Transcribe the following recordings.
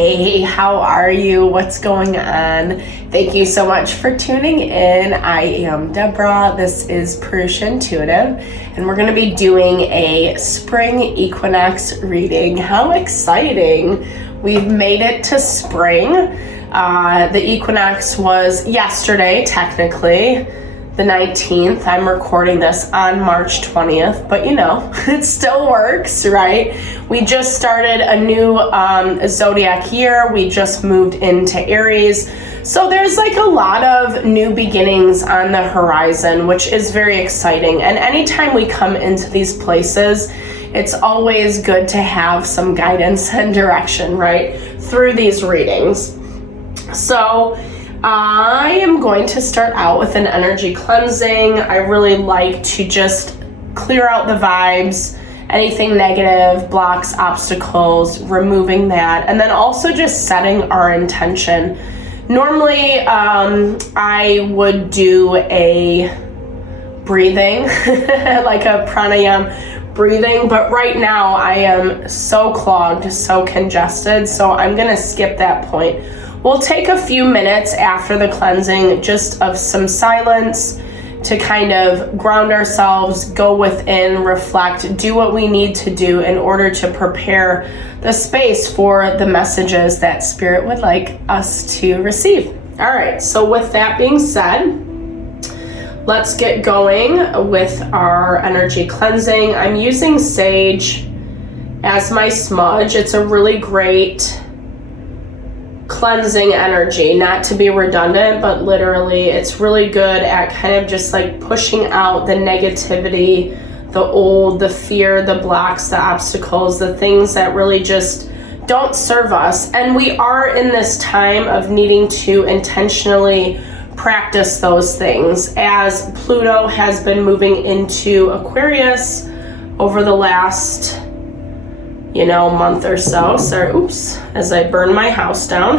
Hey, how are you? What's going on? Thank you so much for tuning in. I am Deborah. This is Purusha Intuitive, and we're going to be doing a spring equinox reading. How exciting! We've made it to spring. The equinox was yesterday, technically, the 19th. I'm recording this on March 20th, but you know, it still works, right? We just started a new zodiac year. We just moved into Aries. So there's like a lot of new beginnings on the horizon, which is very exciting. And anytime we come into these places, it's always good to have some guidance and direction, right, through these readings. So I am going to start out with an energy cleansing. I really like to just clear out the vibes, anything negative, blocks, obstacles, removing that, and then also just setting our intention. Normally, I would do a breathing, like a pranayama breathing, but right now I am so clogged, so congested, so I'm gonna skip that point. We'll take a few minutes after the cleansing just of some silence to kind of ground ourselves, go within, reflect, do what we need to do in order to prepare the space for the messages that Spirit would like us to receive. All right, so with that being said, let's get going with our energy cleansing. I'm using sage as my smudge. It's a really great cleansing energy, not to be redundant, but literally it's really good at kind of just like pushing out the negativity, the old, the fear, the blocks, the obstacles, the things that really just don't serve us. And we are in this time of needing to intentionally practice those things, as Pluto has been moving into Aquarius over the last month or so. Sorry, oops, as I burn my house down.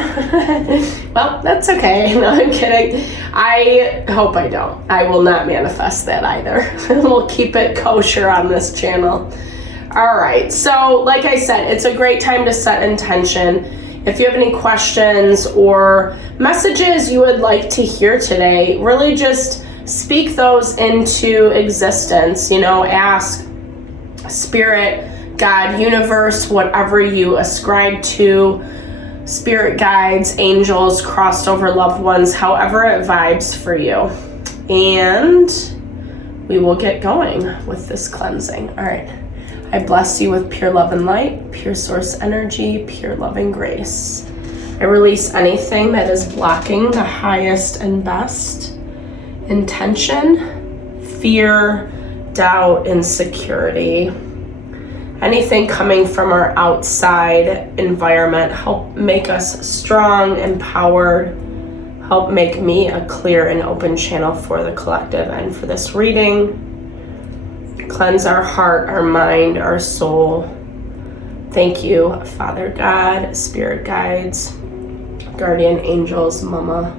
Well, that's okay. No, I'm kidding. I hope I don't. I will not manifest that either. We'll keep it kosher on this channel. All right, so like I said, it's a great time to set intention. If you have any questions or messages you would like to hear today, really just speak those into existence. Ask Spirit, God, universe, whatever you ascribe to, spirit guides, angels, crossed over loved ones, however it vibes for you. And we will get going with this cleansing. All right. I bless you with pure love and light, pure source energy, pure love and grace. I release anything that is blocking the highest and best intention, fear, doubt, insecurity. Anything coming from our outside environment, help make us strong, empowered, help make me a clear and open channel for the collective and for this reading. Cleanse our heart, our mind, our soul. Thank you, Father God, Spirit guides, guardian angels, Mama.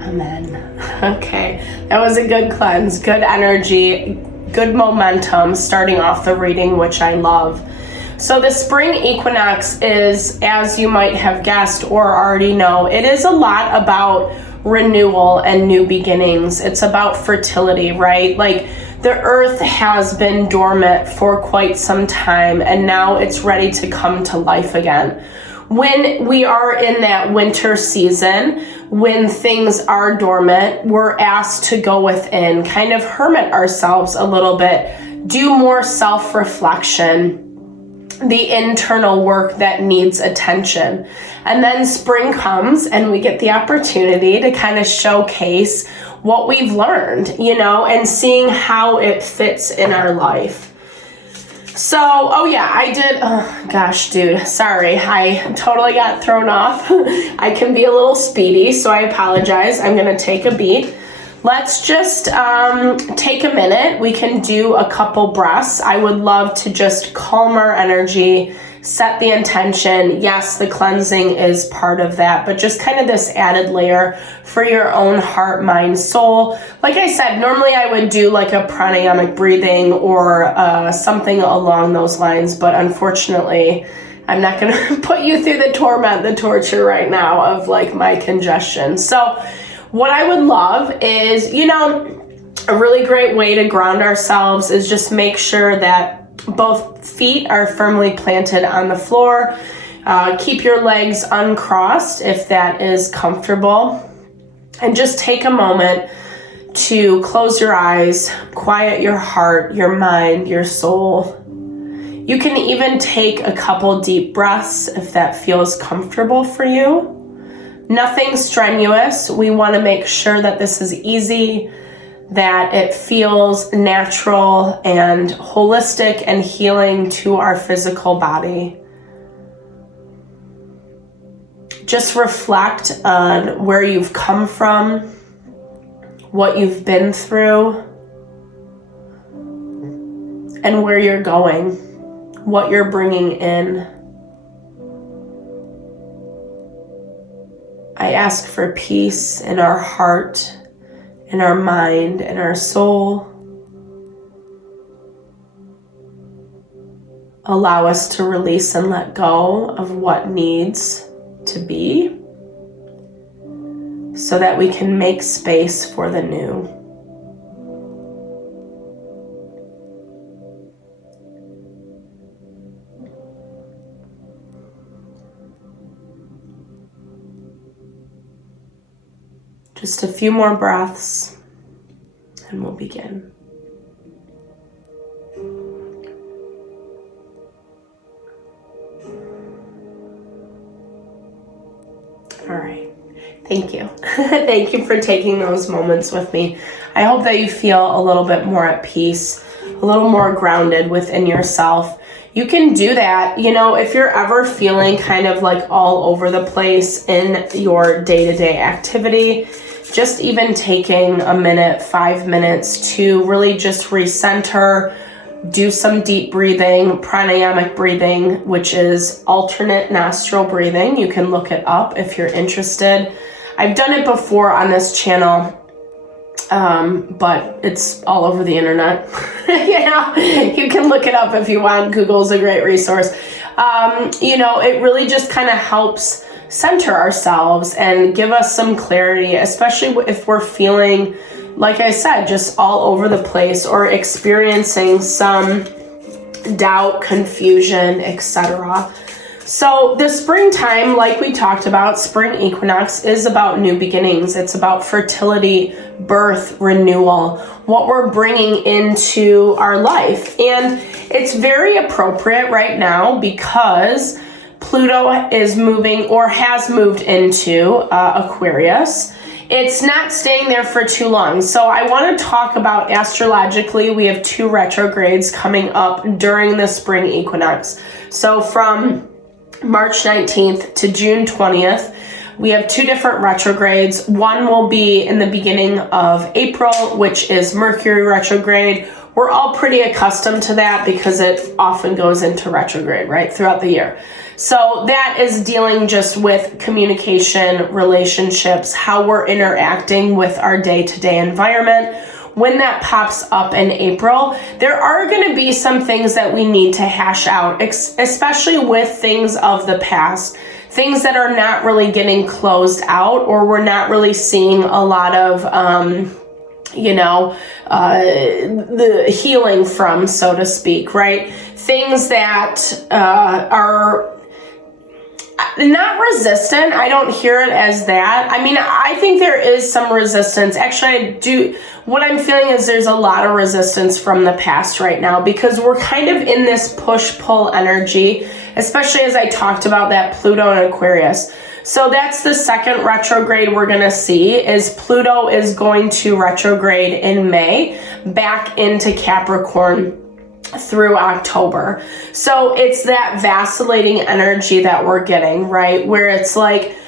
Amen. Okay, that was a good cleanse, good energy, good momentum starting off the reading, which I love. So the spring equinox is, as you might have guessed or already know, it is a lot about renewal and new beginnings. It's about fertility, right? Like the earth has been dormant for quite some time, and now it's ready to come to life again. When we are in that winter season, when things are dormant, we're asked to go within, kind of hermit ourselves a little bit, do more self-reflection, the internal work that needs attention. And then spring comes and we get the opportunity to kind of showcase what we've learned, and seeing how it fits in our life. So, I did, gosh, dude, sorry, I totally got thrown off. I can be a little speedy, so I apologize. I'm going to take a beat. Let's just take a minute. We can do a couple breaths. I would love to just calm our energy, set the intention. Yes, the cleansing is part of that, but just kind of this added layer for your own heart, mind, soul. Like I said, normally I would do like a pranayamic breathing or something along those lines, but unfortunately, I'm not going to put you through the torment, the torture right now of like my congestion. So what I would love is, a really great way to ground ourselves is just make sure that both feet are firmly planted on the floor. Keep your legs uncrossed if that is comfortable. And just take a moment to close your eyes, quiet your heart, your mind, your soul. You can even take a couple deep breaths if that feels comfortable for you. Nothing strenuous. We want to make sure that this is easy, that it feels natural and holistic and healing to our physical body. Just reflect on where you've come from, what you've been through, and where you're going, what you're bringing in. I ask for peace in our heart, in our mind, in our soul. Allow us to release and let go of what needs to be so that we can make space for the new. Just a few more breaths and we'll begin. All right. Thank you. Thank you for taking those moments with me. I hope that you feel a little bit more at peace, a little more grounded within yourself. You can do that, if you're ever feeling kind of like all over the place in your day-to-day activity, just even taking a minute, 5 minutes to really just recenter, do some deep breathing, pranayamic breathing, which is alternate nostril breathing. You can look it up if you're interested. I've done it before on this channel, but it's all over the internet. You can look it up if you want. Google's a great resource. It really just kind of helps center ourselves and give us some clarity, especially if we're feeling, like I said, just all over the place or experiencing some doubt, confusion, etc. So the springtime, like we talked about, spring equinox is about new beginnings. It's about fertility, birth, renewal, what we're bringing into our life. And it's very appropriate right now because Pluto is moving or has moved into Aquarius. It's not staying there for too long. So I want to talk about astrologically, we have 2 retrogrades coming up during the spring equinox. So from March 19th to June 20th, we have 2 different retrogrades. One will be in the beginning of April, which is Mercury retrograde. We're all pretty accustomed to that because it often goes into retrograde, right, throughout the year. So that is dealing just with communication, relationships, how we're interacting with our day-to-day environment. When that pops up in April, there are going to be some things that we need to hash out, especially with things of the past, things that are not really getting closed out or we're not really seeing a lot of the healing from, so to speak, right? Things that are not resistant. I don't hear it as that. I mean, I think there is some resistance. Actually, what I'm feeling is there's a lot of resistance from the past right now because we're kind of in this push-pull energy, especially as I talked about that Pluto and Aquarius. So that's the second retrograde we're going to see is Pluto is going to retrograde in May back into Capricorn through October. So it's that vacillating energy that we're getting, right? Where it's like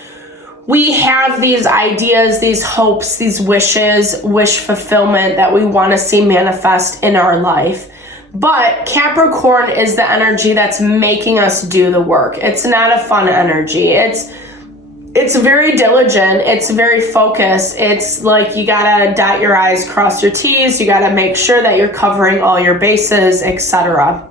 we have these ideas, these hopes, these wishes, wish fulfillment that we want to see manifest in our life. But Capricorn is the energy that's making us do the work. It's not a fun energy. It's very diligent. It's very focused. It's like you gotta dot your I's, cross your T's. You gotta make sure that you're covering all your bases, etc.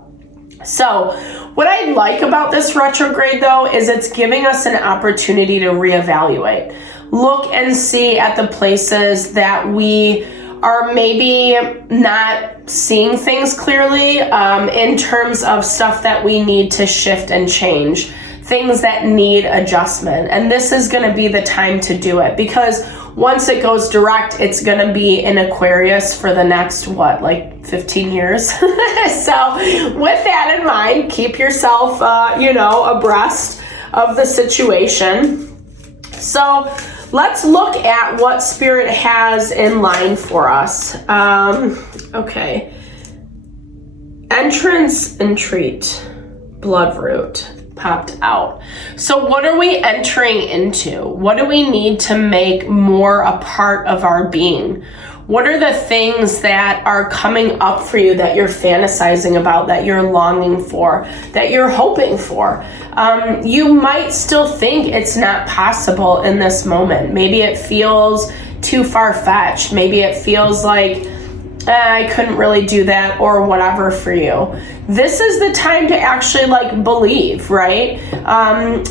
So what I like about this retrograde, though, is it's giving us an opportunity to reevaluate. Look and see at the places that we are maybe not seeing things clearly in terms of stuff that we need to shift and change, things that need adjustment. And this is going to be the time to do it, because once it goes direct, it's going to be in Aquarius for the next, 15 years. So with that in mind, keep yourself, abreast of the situation. So let's look at what Spirit has in line for us. Okay. Entrance, entreat, bloodroot popped out. So what are we entering into? What do we need to make more a part of our being? What are the things that are coming up for you that you're fantasizing about, that you're longing for, that you're hoping for? You might still think it's not possible in this moment. Maybe it feels too far-fetched. Maybe it feels like I couldn't really do that, or whatever for you. This is the time to actually believe, right?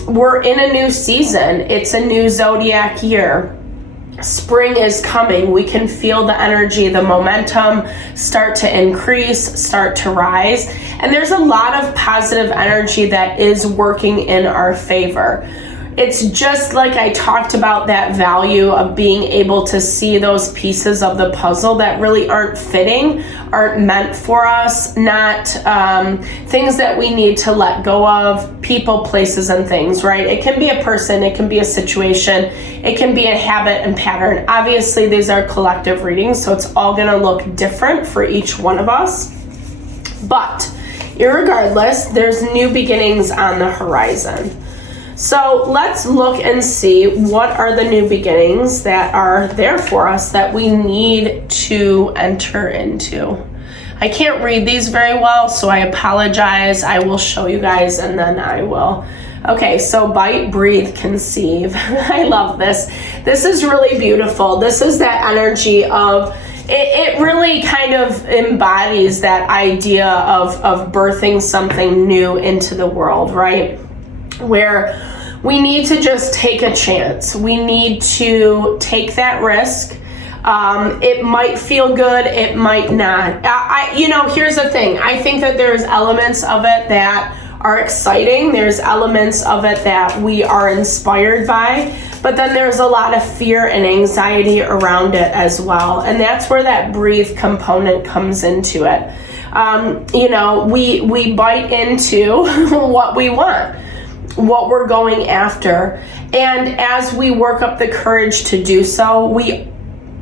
We're in a new season. It's a new zodiac year. Spring is coming. We can feel the energy, the momentum start to increase, start to rise. And there's a lot of positive energy that is working in our favor. It's just like I talked about, that value of being able to see those pieces of the puzzle that really aren't fitting, aren't meant for us, not things that we need to let go of, people, places, and things, right? It can be a person, it can be a situation, it can be a habit and pattern. Obviously, these are collective readings, so it's all going to look different for each one of us. But irregardless, there's new beginnings on the horizon. So let's look and see what are the new beginnings that are there for us that we need to enter into. I can't read these very well, so I apologize. I will show you guys and then I will. Okay, so bite, breathe, conceive. I love this. This is really beautiful. This is that energy of, it really kind of embodies that idea of birthing something new into the world, right? Where we need to just take a chance. We need to take that risk. It might feel good, it might not. Here's the thing. I think that there's elements of it that are exciting. There's elements of it that we are inspired by, but then there's a lot of fear and anxiety around it as well. And that's where that breathe component comes into it. We bite into what we want, what we're going after. And as we work up the courage to do so, we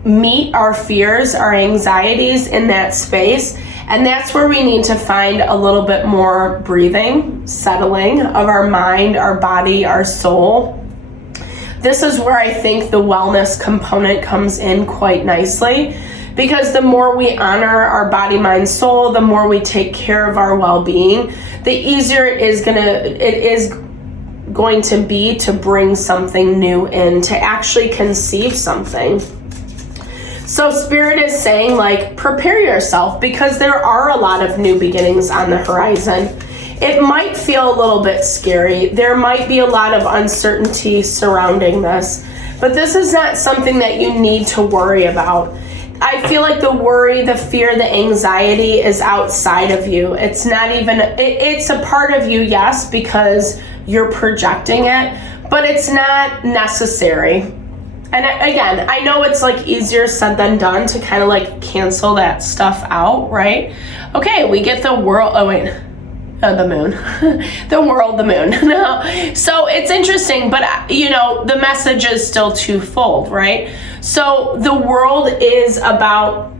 meet our fears, our anxieties in that space. And that's where we need to find a little bit more breathing, settling of our mind, our body, our soul. This is where I think the wellness component comes in quite nicely, because the more we honor our body, mind, soul, the more we take care of our well-being, the easier it is going to be to bring something new in, to actually conceive something. So Spirit is saying, prepare yourself, because there are a lot of new beginnings on the horizon. It might feel a little bit scary. There might be a lot of uncertainty surrounding this, but this is not something that you need to worry about. I feel like the worry, the fear, the anxiety is outside of you. It's not even, it's a part of you, yes, because you're projecting it, but it's not necessary. And again, I know it's easier said than done to kind of cancel that stuff out, right? Okay, we get the world, the moon, the world, the moon. So it's interesting, but the message is still twofold, right? So the world is about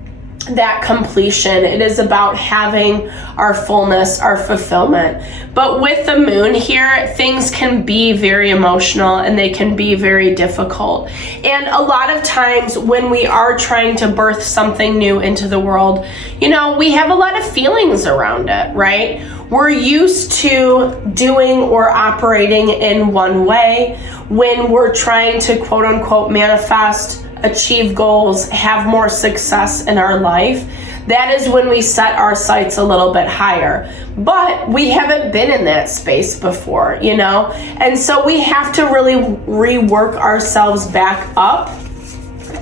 that completion. It is about having our fullness, our fulfillment. But with the moon here, things can be very emotional and they can be very difficult. And a lot of times when we are trying to birth something new into the world, we have a lot of feelings around it, right? We're used to doing or operating in one way. When we're trying to quote unquote manifest, achieve goals, have more success in our life, that is when we set our sights a little bit higher. But we haven't been in that space before, you know? And so we have to really rework ourselves back up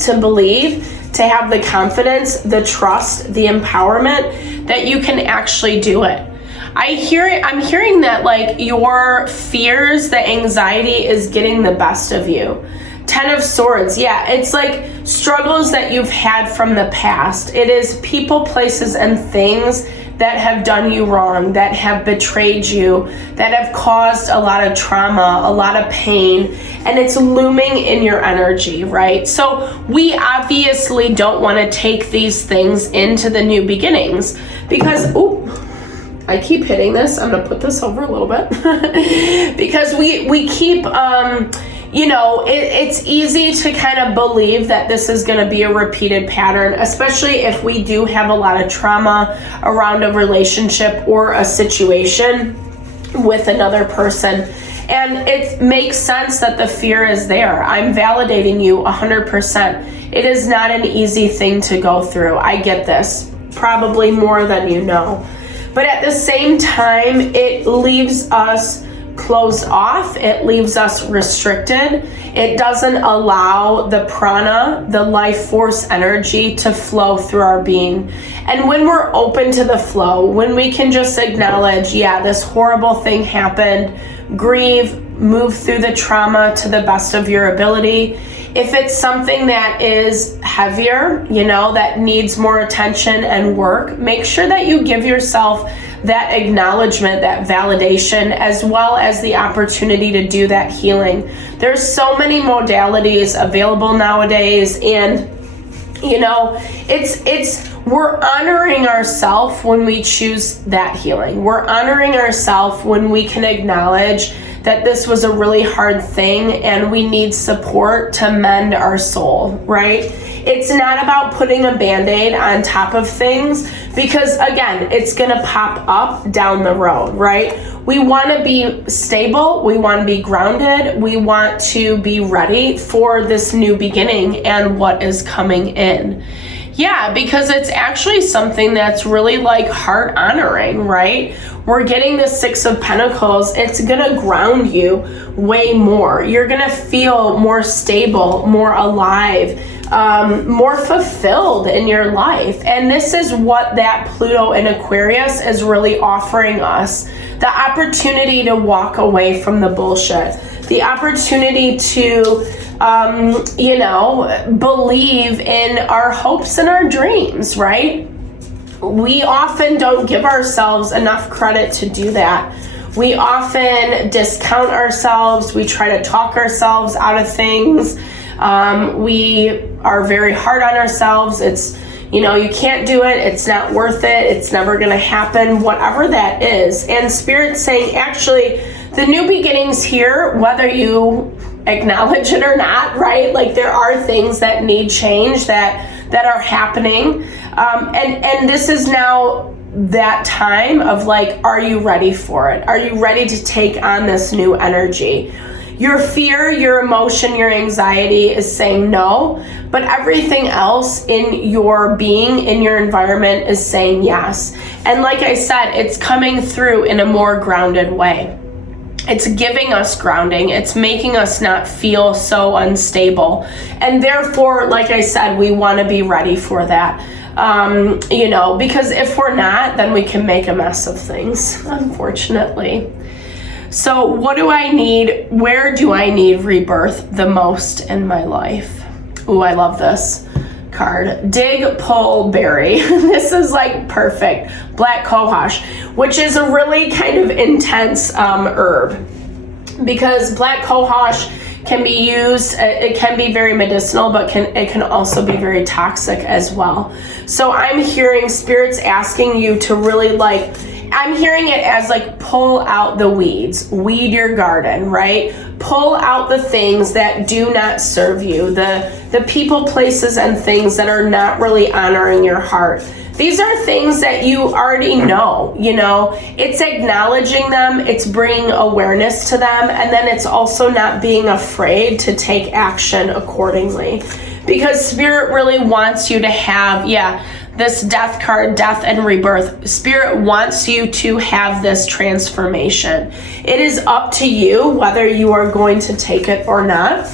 to believe, to have the confidence, the trust, the empowerment that you can actually do it. I'm hearing that like your fears, the anxiety is getting the best of you. 10 of Swords, yeah, it's like struggles that you've had from the past. It is people, places, and things that have done you wrong, that have betrayed you, that have caused a lot of trauma, a lot of pain, and it's looming in your energy, right? So we obviously don't want to take these things into the new beginnings because, I keep hitting this. I'm going to put this over a little bit because we keep, it's easy to kind of believe that this is going to be a repeated pattern, especially if we do have a lot of trauma around a relationship or a situation with another person. And it makes sense that the fear is there. I'm validating you 100%. It is not an easy thing to go through. I get this, probably more than you know. But at the same time, it leaves us closed off. It leaves us restricted. It doesn't allow the prana, the life force energy to flow through our being. And when we're open to the flow, when we can just acknowledge, yeah, this horrible thing happened, grieve, move through the trauma to the best of your ability. If it's something that is heavier, that needs more attention and work, make sure that you give yourself that acknowledgement, that validation, as well as the opportunity to do that healing. There's so many modalities available nowadays, and we're honoring ourselves when we choose that healing. We're honoring ourselves when we can acknowledge that this was a really hard thing and we need support to mend our soul, right? It's not about putting a Band-Aid on top of things because, again, it's gonna pop up down the road, right? We wanna be stable, we wanna be grounded, we want to be ready for this new beginning and what is coming in. Yeah, because it's actually something that's really like heart honoring, right? We're getting the Six of Pentacles. It's gonna ground you way more. You're gonna feel more stable, more alive, more fulfilled in your life. And this is what that Pluto in Aquarius is really offering us. The opportunity to walk away from the bullshit. The opportunity to believe in our hopes and our dreams, right? We often don't give ourselves enough credit to do that. We often discount ourselves. We try to talk ourselves out of things. We are very hard on ourselves. It's, you can't do it. It's not worth it. It's never going to happen, whatever that is. And Spirit's saying, actually, the new beginnings here, whether you acknowledge it or not, right? Like there are things that need change that are happening. And this is now that time of like, are you ready for it? Are you ready to take on this new energy? Your fear, your emotion, your anxiety is saying no, but everything else in your being, in your environment is saying yes. And like I said, it's coming through in a more grounded way. It's giving us grounding. It's making us not feel so unstable. And therefore, like I said, we want to be ready for that. Because if we're not, then we can make a mess of things, unfortunately. So what do I need? Where do I need rebirth the most in my life? Ooh, I love this card. Dig, pull, bury. This is like perfect. Black cohosh, which is a really kind of intense herb, because black cohosh can be used, it can be very medicinal, but it can also be very toxic as well. So I'm hearing Spirit's asking you to really I'm hearing it as like pull out the weeds, weed your garden, right? Pull out the things that do not serve you, the people, places, and things that are not really honoring your heart. These are things that you already know, it's acknowledging them, it's bringing awareness to them, and then it's also not being afraid to take action accordingly. Because Spirit really wants you to have, this death card, death and rebirth. Spirit wants you to have this transformation. It is up to you whether you are going to take it or not.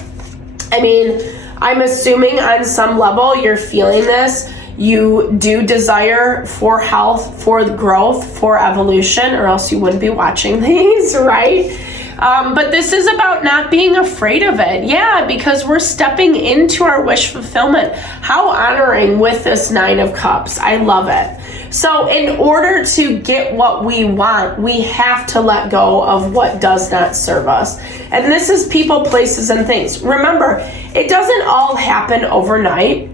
I mean, I'm assuming on some level you're feeling this. You do desire for health, for growth, for evolution, or else you wouldn't be watching these, right? But this is about not being afraid of it. Yeah, because we're stepping into our wish fulfillment. How honoring with this 9 of Cups. I love it. So in order to get what we want, we have to let go of what does not serve us. And this is people, places, and things. Remember, it doesn't all happen overnight.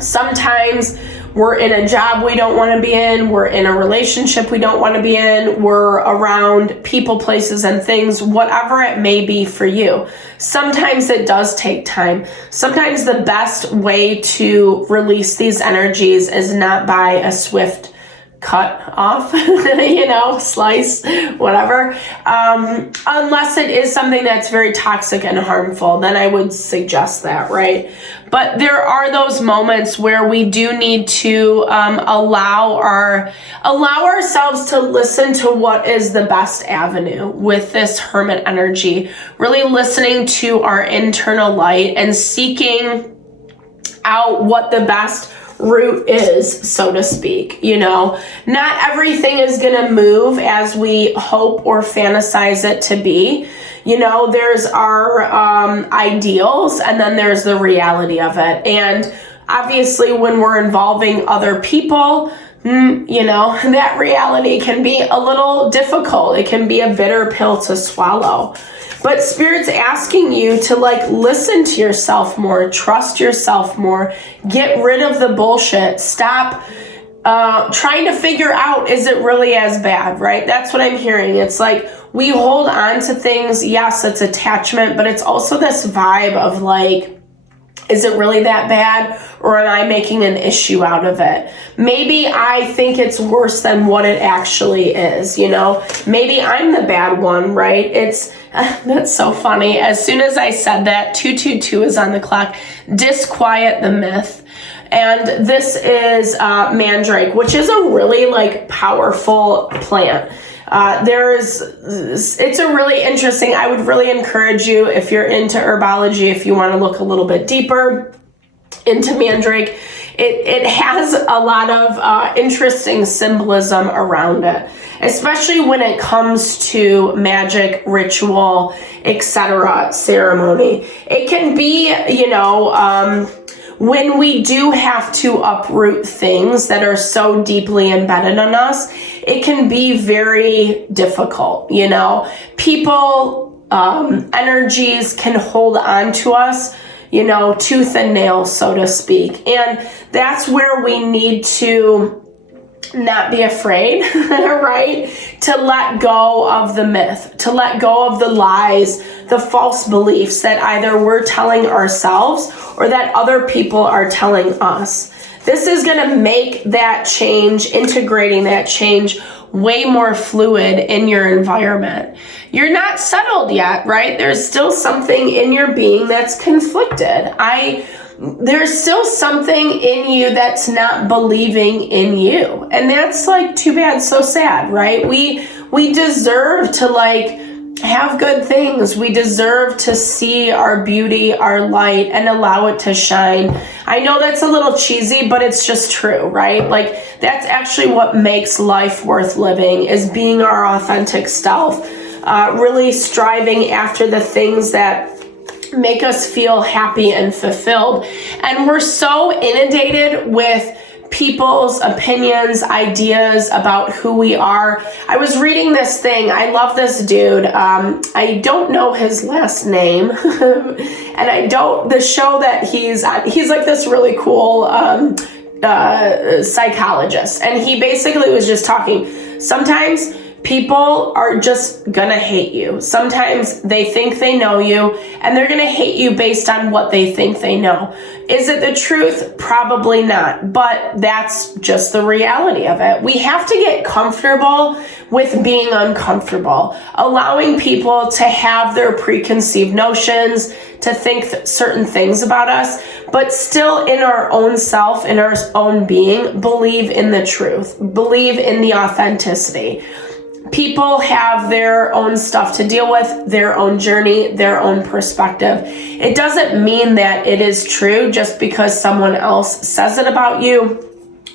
Sometimes we're in a job we don't want to be in, we're in a relationship we don't want to be in, we're around people, places, and things, whatever it may be for you. Sometimes it does take time. Sometimes the best way to release these energies is not by a swift cut off, slice, whatever. Unless it is something that's very toxic and harmful, then I would suggest that, right? But there are those moments where we do need to allow ourselves to listen to what is the best avenue with this Hermit energy, really listening to our internal light and seeking out what the best route is, so to speak. Not everything is going to move as we hope or fantasize it to be. There's our ideals, and then there's the reality of it. And obviously when we're involving other people, that reality can be a little difficult. It can be a bitter pill to swallow. But Spirit's asking you to listen to yourself more, trust yourself more, get rid of the bullshit, stop trying to figure out, is it really as bad, right? That's what I'm hearing. It's like we hold on to things. Yes, it's attachment, but it's also this vibe of is it really that bad, or am I making an issue out of it? Maybe I think it's worse than what it actually is, Maybe I'm the bad one, right? That's so funny. As soon as I said that, 222 is on the clock. Disquiet the myth. And this is mandrake, which is a really powerful plant. It's a really interesting, I would really encourage you, if you're into herbology, if you want to look a little bit deeper into mandrake, it has a lot of interesting symbolism around it, especially when it comes to magic, ritual, etc., ceremony. It can be, when we do have to uproot things that are so deeply embedded in us, it can be very difficult, People, energies can hold on to us, tooth and nail, so to speak. And that's where we need to not be afraid, right? To let go of the myth, to let go of the lies, the false beliefs that either we're telling ourselves or that other people are telling us. This is going to make that change, integrating that change, way more fluid in your environment. You're not settled yet, right? There's still something in your being that's conflicted. There's still something in you that's not believing in you. And that's too bad, so sad, right? We deserve to have good things. We deserve to see our beauty, our light, and allow it to shine. I know that's a little cheesy, but it's just true, right? That's actually what makes life worth living, is being our authentic self, really striving after the things that make us feel happy and fulfilled. And we're so inundated with people's opinions, ideas about who we are. I was reading this thing. I love this dude. I don't know his last name. And the show that he's this really cool psychologist. And he basically was just talking. Sometimes people are just gonna hate you. Sometimes they think they know you, and they're gonna hate you based on what they think they know. Is it the truth? Probably not, but that's just the reality of it. We have to get comfortable with being uncomfortable, allowing people to have their preconceived notions, to think certain things about us, but still in our own self, in our own being, believe in the truth, believe in the authenticity. People have their own stuff to deal with, their own journey, their own perspective. It doesn't mean that it is true just because someone else says it about you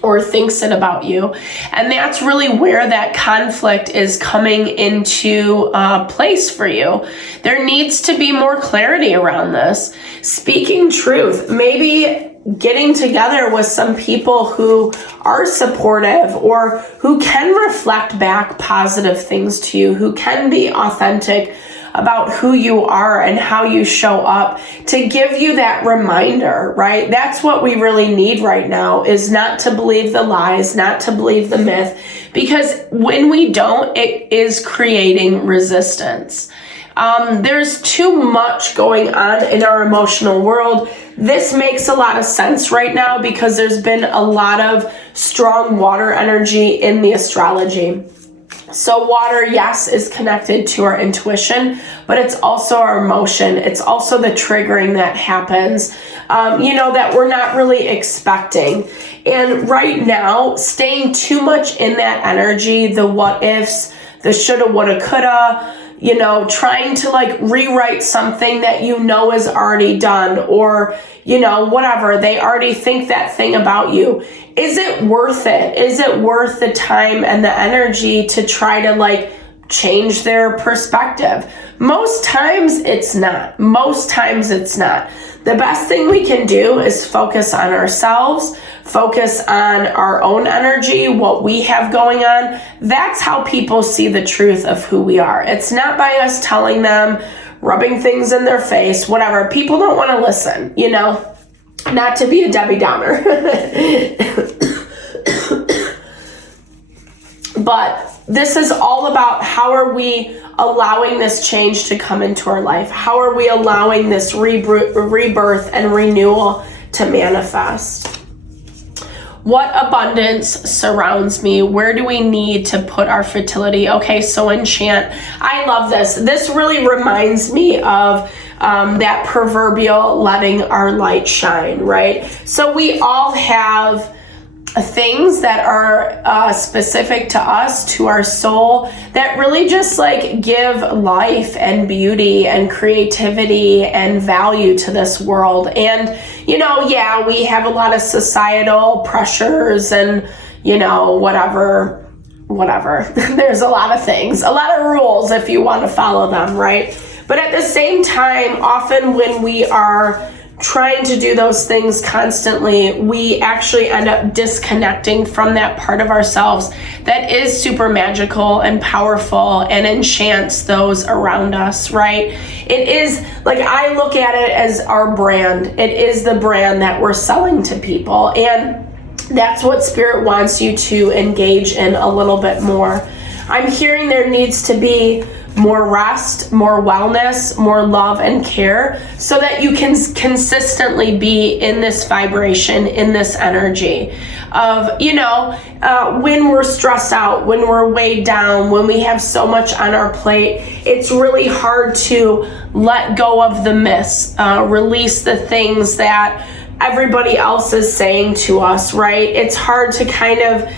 or thinks it about you. And that's really where that conflict is coming into place for you. There needs to be more clarity around this. Speaking truth, maybe getting together with some people who are supportive or who can reflect back positive things to you, who can be authentic about who you are and how you show up, to give you that reminder, right? That's what we really need right now, is not to believe the lies, not to believe the myth, because when we don't, it is creating resistance. There's too much going on in our emotional world. This makes a lot of sense right now because there's been a lot of strong water energy in the astrology. So water, yes, is connected to our intuition, but it's also our emotion. It's also the triggering that happens, that we're not really expecting. And right now, staying too much in that energy, the what ifs, the shoulda, woulda, coulda, trying to rewrite something that is already done, or, whatever, they already think that thing about you. Is it worth it? Is it worth the time and the energy to try to change their perspective? Most times it's not. Most times it's not. The best thing we can do is focus on ourselves, focus on our own energy, what we have going on. That's how people see the truth of who we are. It's not by us telling them, rubbing things in their face, whatever. People don't want to listen, not to be a Debbie Downer. But this is all about how are we allowing this change to come into our life? How are we allowing this rebirth and renewal to manifest? What abundance surrounds me? Where do we need to put our fertility? Okay, so enchant. I love this. This really reminds me of that proverbial letting our light shine, right? So we all have things that are specific to us, to our soul, that really just give life and beauty and creativity and value to this world. And we have a lot of societal pressures and whatever there's a lot of things, a lot of rules if you want to follow them, right? But at the same time, often when we are trying to do those things constantly, we actually end up disconnecting from that part of ourselves that is super magical and powerful and enchants those around us, right? It is, I look at it as our brand. It is the brand that we're selling to people. And that's what Spirit wants you to engage in a little bit more. I'm hearing there needs to be more rest, more wellness, more love and care, so that you can consistently be in this vibration, in this energy of, when we're stressed out, when we're weighed down, when we have so much on our plate, it's really hard to let go of the myths, release the things that everybody else is saying to us, right? It's hard to kind of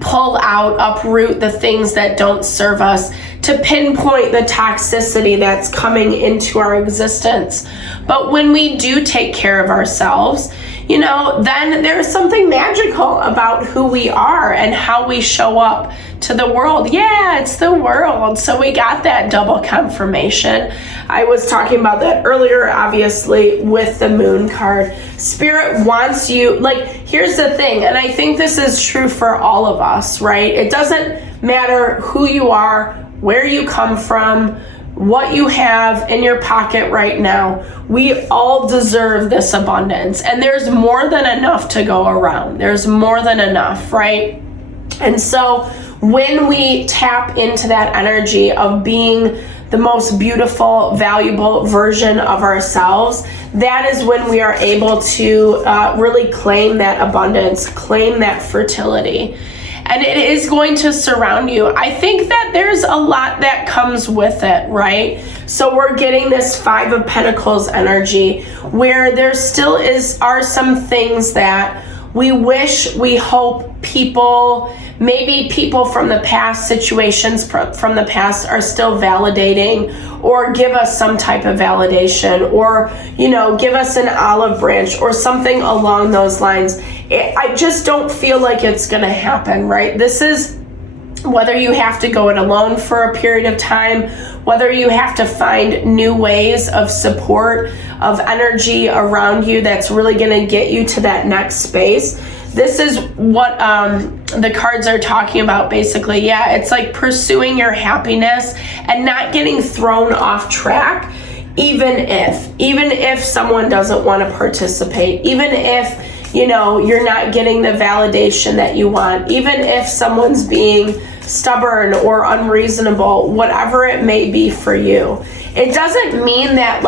pull out, uproot the things that don't serve us, to pinpoint the toxicity that's coming into our existence. But when we do take care of ourselves, then there's something magical about who we are and how we show up to the world. Yeah, it's the world. So we got that double confirmation. I was talking about that earlier, obviously, with the moon card. Spirit wants you, here's the thing, and I think this is true for all of us, right? It doesn't matter who you are, where you come from, what you have in your pocket right now. We all deserve this abundance, and there's more than enough to go around. There's more than enough, right? And so when we tap into that energy of being the most beautiful, valuable version of ourselves, that is when we are able to really claim that abundance, claim that fertility. And it is going to surround you. I think that there's a lot that comes with it, right? So we're getting this Five of Pentacles energy where there still are some things that we wish, we hope people, maybe people from the past, situations from the past are still validating or give us some type of validation or, give us an olive branch or something along those lines. I just don't feel like it's going to happen, right? This is whether you have to go it alone for a period of time, whether you have to find new ways of support, of energy around you that's really going to get you to that next space. This is what the cards are talking about, basically. Yeah, it's like pursuing your happiness and not getting thrown off track, even if someone doesn't want to participate, even if you're not getting the validation that you want, even if someone's being stubborn or unreasonable, whatever it may be for you. It doesn't mean that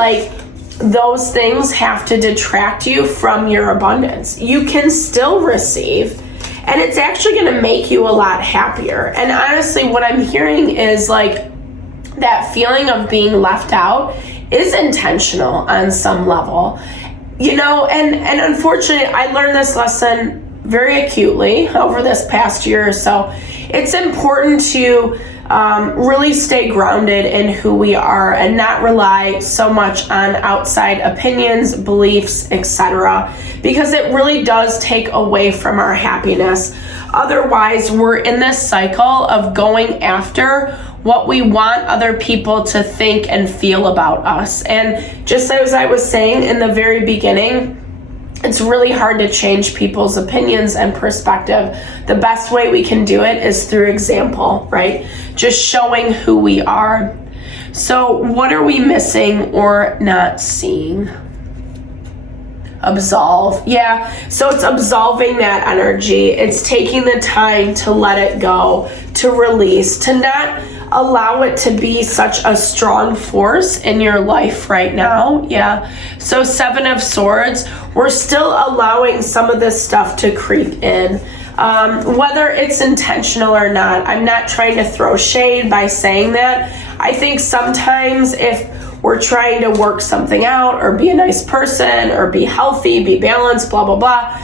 those things have to detract you from your abundance. You can still receive, and it's actually going to make you a lot happier. And honestly, what I'm hearing is that feeling of being left out is intentional on some level. And unfortunately, I learned this lesson very acutely over this past year or so. It's important to really stay grounded in who we are and not rely so much on outside opinions, beliefs, etc., because it really does take away from our happiness. Otherwise, we're in this cycle of going after what we want other people to think and feel about us. And just as I was saying in the very beginning, it's really hard to change people's opinions and perspective. The best way we can do it is through example, right? Just showing who we are. So what are we missing or not seeing? Absolve. Yeah, so it's absolving that energy. It's taking the time to let it go, to release, to not allow it to be such a strong force in your life right now. Yeah, so Seven of Swords, we're still allowing some of this stuff to creep in. Whether it's intentional or not, I'm not trying to throw shade by saying that. I think sometimes if we're trying to work something out or be a nice person or be healthy, be balanced, blah, blah, blah,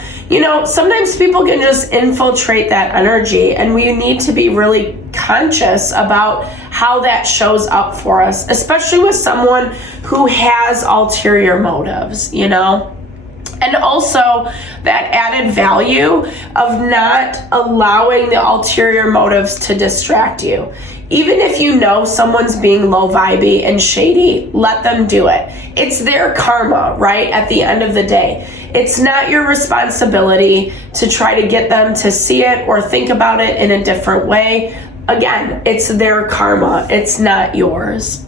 sometimes people can just infiltrate that energy, and we need to be really conscious about how that shows up for us, especially with someone who has ulterior motives, And also that added value of not allowing the ulterior motives to distract you. Even if someone's being low vibey and shady, let them do it. It's their karma, right? At the end of the day, it's not your responsibility to try to get them to see it or think about it in a different way. Again, it's their karma. It's not yours.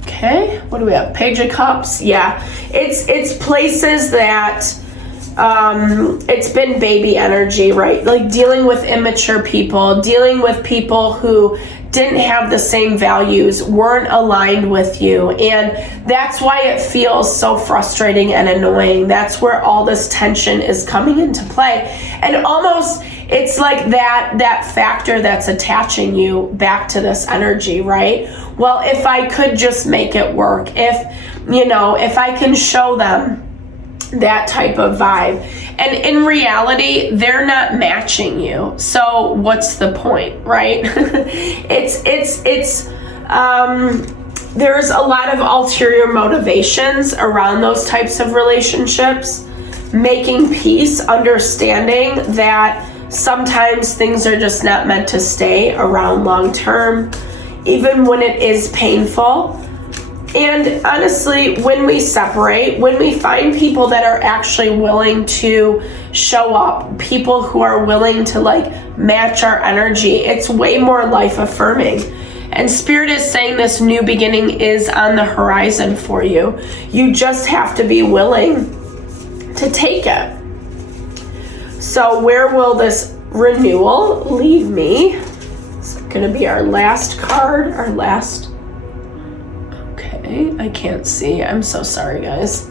Okay, what do we have? Page of Cups. Yeah, it's places that it's been baby energy, right? Like dealing with immature people, dealing with people who didn't have the same values, weren't aligned with you. And that's why it feels so frustrating and annoying. That's where all this tension is coming into play. And almost it's like that factor that's attaching you back to this energy, right? Well, if I could just make it work, if I can show them that type of vibe. And in reality, they're not matching you. So what's the point, right? There's a lot of ulterior motivations around those types of relationships. Making peace, understanding that sometimes things are just not meant to stay around long term, even when it is painful. And honestly, when we separate, when we find people that are actually willing to show up, people who are willing to match our energy, it's way more life affirming. And Spirit is saying this new beginning is on the horizon for you. You just have to be willing to take it. So where will this renewal lead me? going to be our last card, okay, I can't see. I'm so sorry, guys.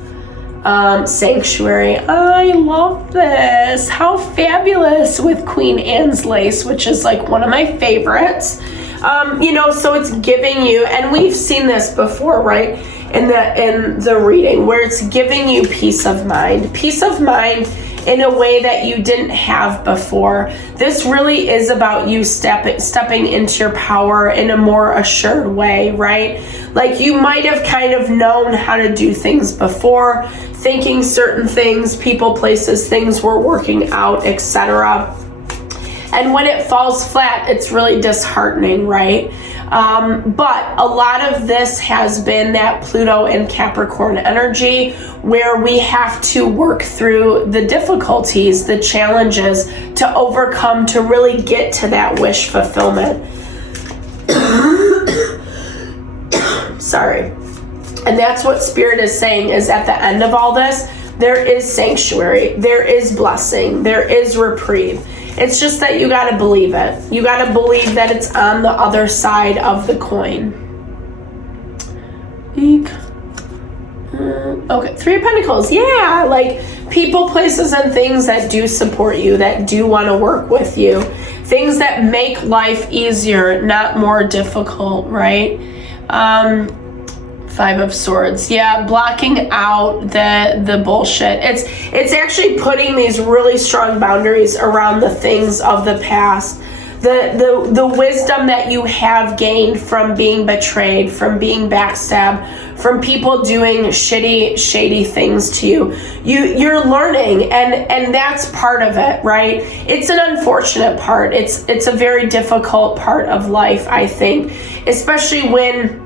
Sanctuary. I love this. How fabulous, with Queen Anne's lace, which is like one of my favorites. So it's giving you, and we've seen this before, right? In the reading, where it's giving you peace of mind in a way that you didn't have before. This really is about you stepping into your power in a more assured way, right? Like, you might have kind of known how to do things before, thinking certain things, people, places, things were working out, etc. And when it falls flat, it's really disheartening, right? But a lot of this has been that Pluto and Capricorn energy, where we have to work through the difficulties, the challenges to overcome, to really get to that wish fulfillment. Sorry. And that's what Spirit is saying, is at the end of all this, there is sanctuary, there is blessing, there is reprieve. It's just that you got to believe it. You got to believe that it's on the other side of the coin. Okay, Three of Pentacles. Yeah, like people, places, and things that do support you, that do want to work with you. Things that make life easier, not more difficult, right? Five of Swords. Yeah, blocking out the bullshit. It's actually putting these really strong boundaries around the things of the past. The wisdom that you have gained from being betrayed, from being backstabbed, from people doing shady things to you. You're learning, and that's part of it, right? It's an unfortunate part. It's a very difficult part of life, I think, especially when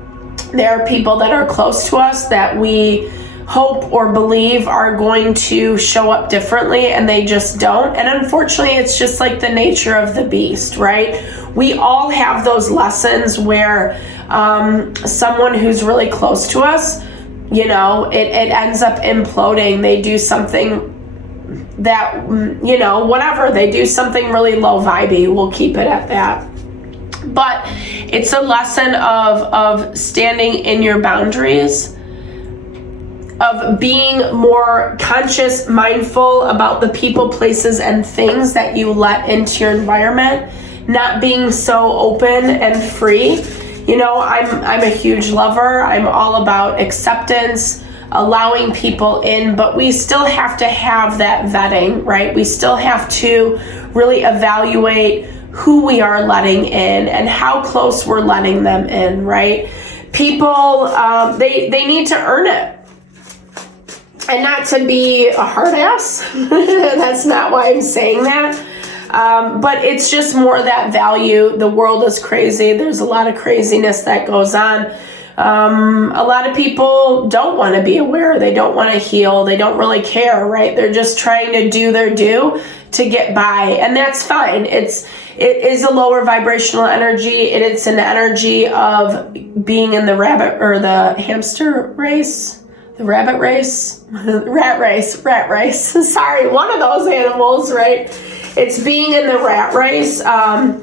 there are people that are close to us that we hope or believe are going to show up differently, and they just don't. And unfortunately, it's just like the nature of the beast, right? We all have those lessons where someone who's really close to us, it ends up imploding. They do something that, whatever. They do something really low vibey. We'll keep it at that. But it's a lesson of standing in your boundaries, of being more conscious, mindful about the people, places, and things that you let into your environment, not being so open and free. I'm a huge lover. I'm all about acceptance, allowing people in, but we still have to have that vetting, right? We still have to really evaluate who we are letting in and how close we're letting them in, right? People, they need to earn it. And not to be a hard ass. That's not why I'm saying that. But it's just more that value. The world is crazy. There's a lot of craziness that goes on. A lot of people don't want to be aware. They don't want to heal. They don't really care, right? They're just trying to do their due to get by. And that's fine. It is a lower vibrational energy. It's an energy of being in the rat race. Sorry, one of those animals, right? It's being in the rat race, and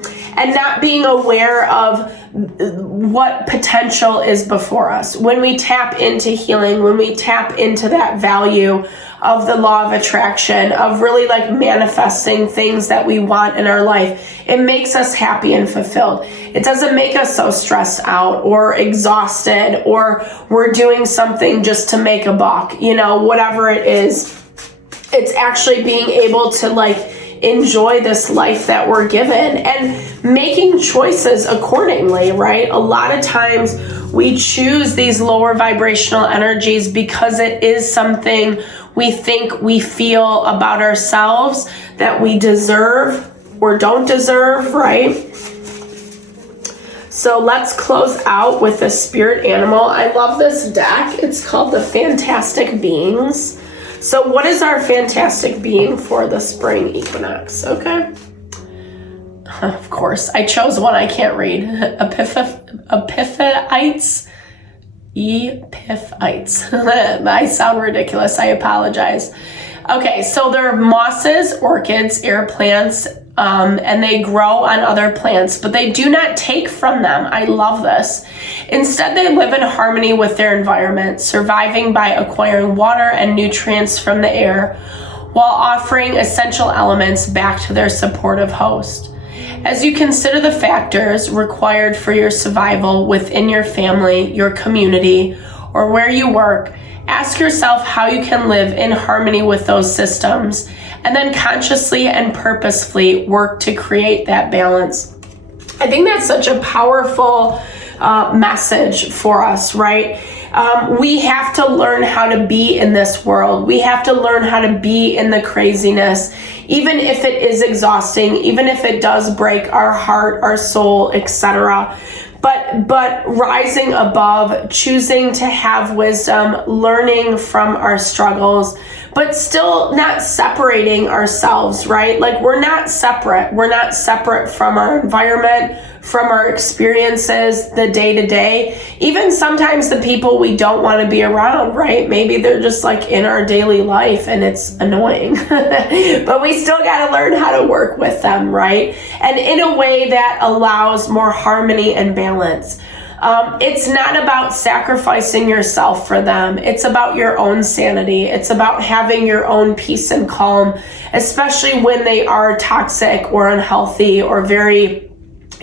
not being aware of what potential is before us. When we tap into healing, when we tap into that value of the law of attraction, of really like manifesting things that we want in our life, it makes us happy and fulfilled. It doesn't make us so stressed out or exhausted, or we're doing something just to make a buck, whatever it is. It's actually being able to like enjoy this life that we're given and making choices accordingly, right? A lot of times we choose these lower vibrational energies because it is something we think, we feel about ourselves that we deserve or don't deserve, right? So let's close out with the spirit animal. I love this deck. It's called the Fantastic Beings. So what is our fantastic being for the spring equinox? Okay. Of course, I chose one I can't read. Epiphites. I sound ridiculous. I apologize. Okay, so they're mosses, orchids, air plants, and they grow on other plants, but they do not take from them. I love this. Instead, they live in harmony with their environment, surviving by acquiring water and nutrients from the air, while offering essential elements back to their supportive host. As you consider the factors required for your survival within your family, your community, or where you work, ask yourself how you can live in harmony with those systems, and then consciously and purposefully work to create that balance. I think that's such a powerful message for us, right? We have to learn how to be in this world. We have to learn how to be in the craziness, even if it is exhausting, even if it does break our heart, our soul, etc. But rising above, choosing to have wisdom, learning from our struggles, but still not separating ourselves, right? Like, we're not separate. We're not separate from our environment, from our experiences, the day-to-day, even sometimes the people we don't want to be around, right? Maybe they're just like in our daily life and it's annoying, but we still got to learn how to work with them, right? And in a way that allows more harmony and balance. It's not about sacrificing yourself for them. It's about your own sanity. It's about having your own peace and calm, especially when they are toxic or unhealthy or very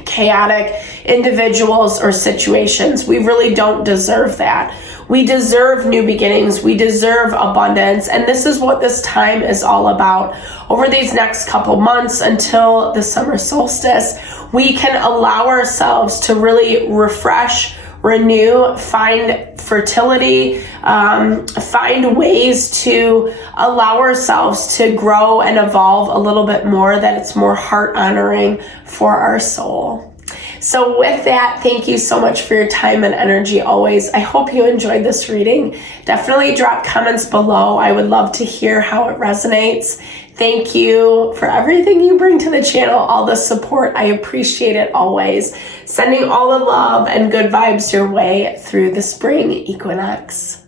chaotic individuals or situations. We really don't deserve that. We deserve new beginnings. We deserve abundance. And this is what this time is all about. Over these next couple months until the summer solstice, we can allow ourselves to really refresh, renew, find fertility, find ways to allow ourselves to grow and evolve a little bit more, that it's more heart honoring for our soul. So with that, thank you so much for your time and energy always. I hope you enjoyed this reading. Definitely drop comments below. I would love to hear how it resonates. Thank you for everything you bring to the channel, all the support. I appreciate it always. Sending all the love and good vibes your way through the spring equinox.